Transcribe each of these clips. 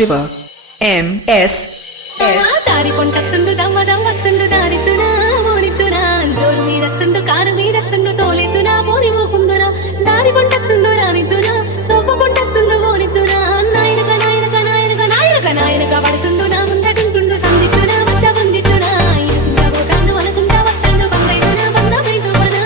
Shiva M.S. దారి పొంటత్తుండు దవ్వదవ్వత్తుండు దారిద్దునా మోనిద్దునా జోరు మీదత్తుండు car మీదత్తుండు తోలిద్దునా పోని మూకుందునా దారి పొంటత్తుండు రానిద్దునా తొవ్వ పొంటత్తుండు మోనిద్దునా నాయనక నాయనక నాయనక నాయనక నాయనక పడుతుండు నా ముందటుంటుండు సందిద్దునా వద్ద వందిద్దునా ఇంత పోతాండు వనకుంటా వత్తండు బంగైదునా బంధమైదువనా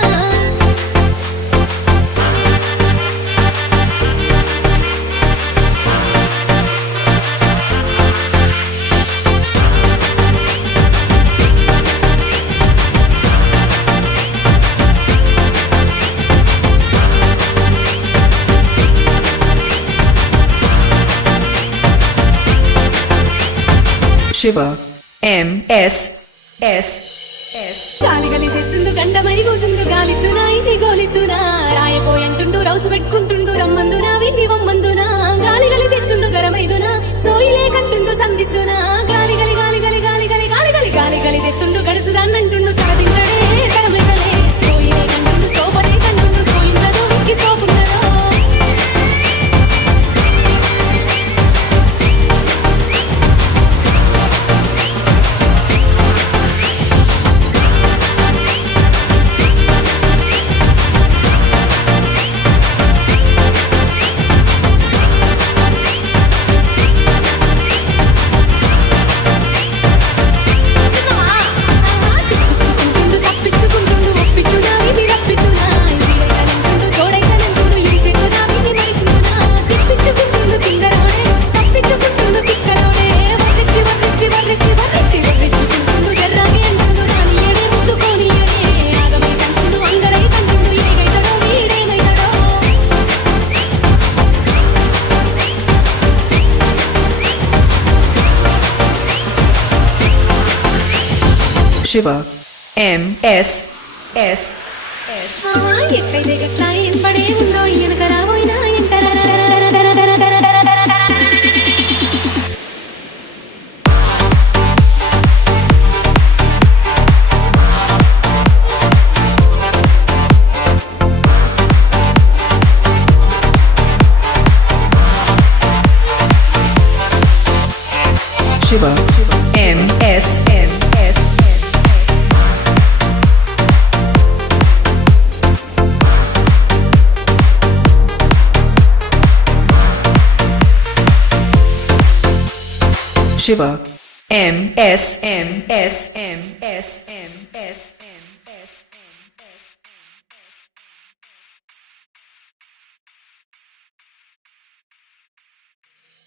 Shiva M.S. గాలి గలి తెస్తుండు గండమై కూసుండు గాలిద్దునా ఇంటి గోలిద్దునా రాయపోయంటుండు రౌసు పెట్టుకుంటుండు రమ్మందునా విన్ని వమ్మందునా గాలి గలి తెస్తుండు గరమైదునా సోయిలే కంటుండు సందిద్దునా గాలి గలి గాలి గలి గాలి గలి గాలి గలి గాలి గలి తెస్తుండు గడుసుదాన్నంటుండు తగదింటడే తరమెదలే సోయిలే కంటుండు సోపదే కంటుండు సోయిందదో విక్కి సోకుందదో Shiva M.S. ఎట్లయితే గట్లా ఏం పడే ఉందో ఈయనక రాబోయినా ఎంటరా Shiva M.S. Shiva M.S.